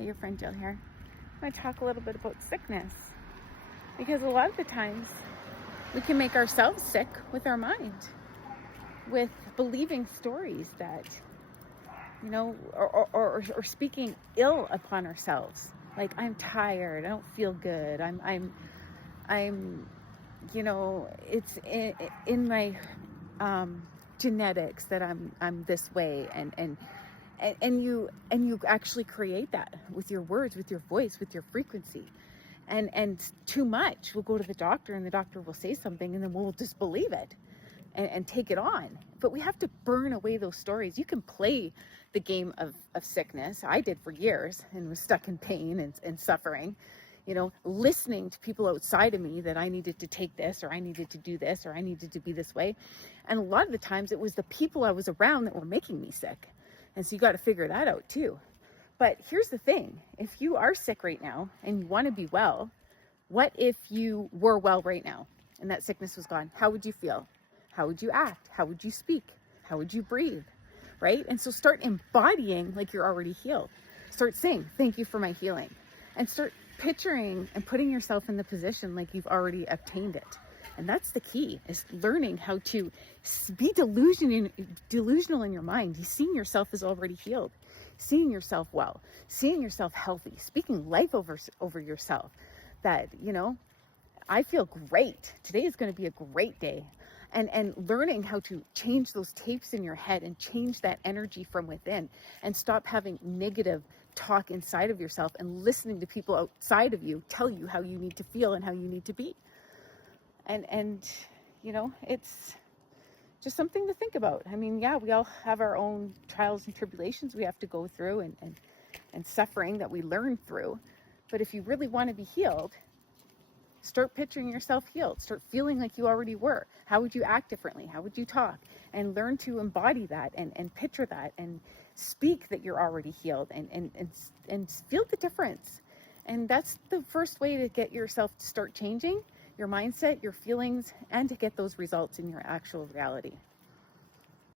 Hey, your friend Jill here. I'm going to talk a little bit about sickness, because a lot of the times we can make ourselves sick with our mind, with believing stories that, or speaking ill upon ourselves. Like, I'm tired, I don't feel good, it's in my genetics that I'm this way, and you actually create that with your words, with your voice, with your frequency. And too much, we'll go to the doctor and the doctor will say something and then we'll just believe it and take it on. But we have to burn away those stories. You can play the game of sickness. I did for years and was stuck in pain and suffering, listening to people outside of me that I needed to take this, or I needed to do this, or I needed to be this way. And a lot of the times it was the people I was around that were making me sick. And so you got to figure that out too. But here's the thing. If you are sick right now and you want to be well, what if you were well right now and that sickness was gone? How would you feel? How would you act? How would you speak? How would you breathe? Right? And so start embodying like you're already healed. Start saying, thank you for my healing. And start picturing and putting yourself in the position like you've already obtained it. And that's the key, is learning how to be delusional in your mind. You seeing yourself as already healed, seeing yourself well, seeing yourself healthy, speaking life over yourself. That, I feel great. Today is going to be a great day. And learning how to change those tapes in your head and change that energy from within, and stop having negative talk inside of yourself and listening to people outside of you tell you how you need to feel and how you need to be. And it's just something to think about. I mean, yeah, we all have our own trials and tribulations we have to go through, and suffering that we learn through. But if you really want to be healed, start picturing yourself healed. Start feeling like you already were. How would you act differently? How would you talk? And learn to embody that and picture that and speak that you're already healed, and feel the difference. And that's the first way to get yourself to start changing your mindset, your feelings, and to get those results in your actual reality.